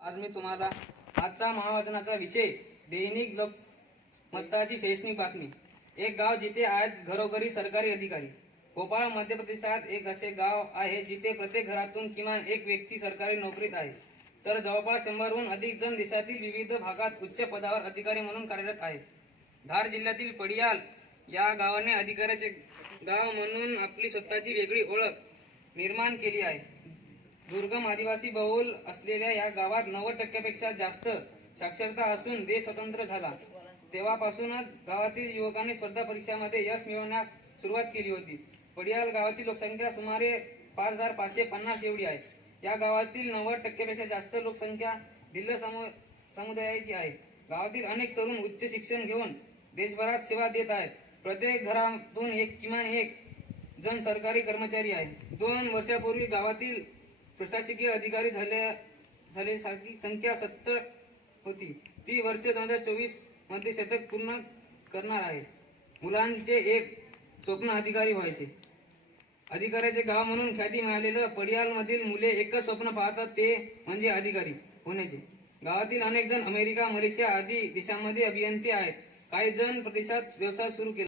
आज मी तुम्हाला आजचा महावाचनाचा विषय दैनिक लोकमताची शैक्षणिक बातमी। एक गाव जिथे आज घरोघरी सरकारी अधिकारी। भोपाळ मध्य प्रदेशात एक असे गाव आहे जिथे प्रत्येक घरातून किमान एक व्यक्ती सरकारी नोकरीत आहे, तर जवळपास 100हून अधिक जण देशातील विविध भागात उच्च पदावर अधिकारी म्हणून कार्यरत आहेत। धार जिल्ह्यातील पडियाल या गावाने अधिकाऱ्याचे गाव म्हणून आपली स्वतःची वेगळी ओळख निर्माण केली आहे। दुर्गम आदिवासी बहुल असलेल्या या गावात 90% जास्त साक्षरता असून देश स्वतंत्र झाला तेव्हापासूनच गावातील युवकांनी स्पर्धा परीक्षांमध्ये यश मिळवण्यास सुरुवात केली होती। पडियाल गावाची लोकसंख्या सुमारे 5550 एवढी आहे। या गावातील 90% जास्त लोकसंख्या भिल्ल समुदायाची आहे। गावातील अनेक तरुण उच्च शिक्षण घेऊन देशभरात सेवा देत आहेत। प्रत्येक घरातून किमान एक जण सरकारी कर्मचारी आहे। 2 वर्षापूर्वी गावातील प्रशासकीय अधिकारी झालेली संख्या 70 होती। ती वर्ष 2024 मध्ये शतक पूर्ण करणार आहे। मुलांचे एक स्वप्न अधिकारी व्हायचे। अधिकाऱ्याचे गाव म्हणून ख्याती मिळालेलं पडियाल मधील मुले एकच स्वप्न पाहतात, ते म्हणजे अधिकारी होण्याचे। गावातील अनेक जण अमेरिका, मलेशिया आदी देशांमध्ये अभियंते आहेत। काही जण प्रदेशात व्यवसाय सुरू केला।